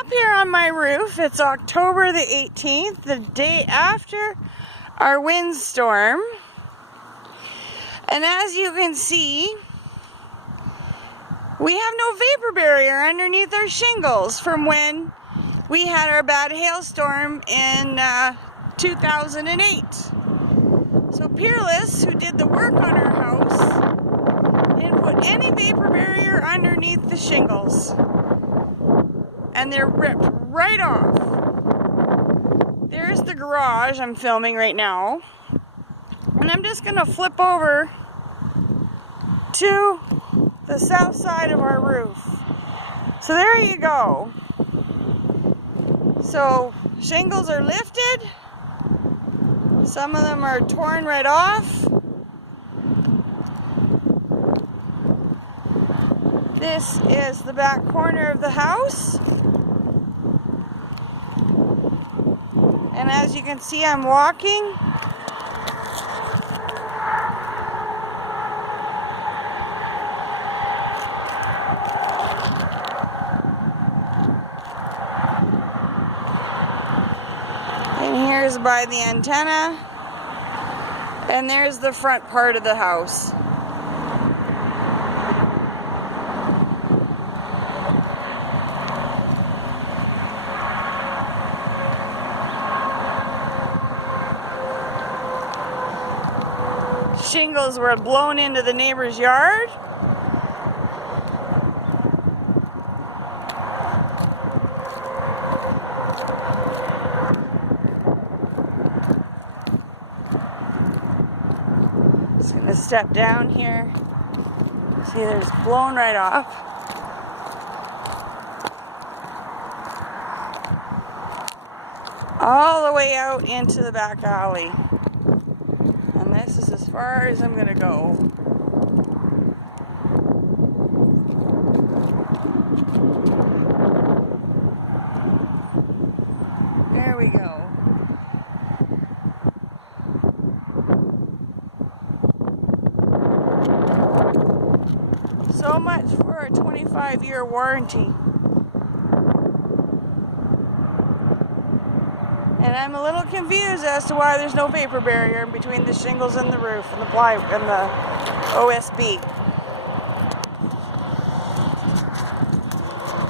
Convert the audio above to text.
up here on my roof. It's October the 18th, the day after our windstorm. And as you can see, we have no vapor barrier underneath our shingles from when we had our bad hailstorm in 2008. So Peerless, who did the work on our house, didn't put any vapor barrier underneath the shingles. And they're ripped right off. There's the garage I'm filming right now. And I'm just gonna flip over to the south side of our roof. So there you go. So shingles are lifted. Some of them are torn right off. This is the back corner of the house. And as you can see, I'm walking. And here's by the antenna. And there's the front part of the house. Shingles were blown into the neighbor's yard. Just gonna step down here. See, there's blown right off. All the way out into the back alley. And this is as far as I'm gonna go. There we go. So much for a 25-year warranty. And I'm a little confused as to why there's no vapor barrier between the shingles and the roof and the OSB.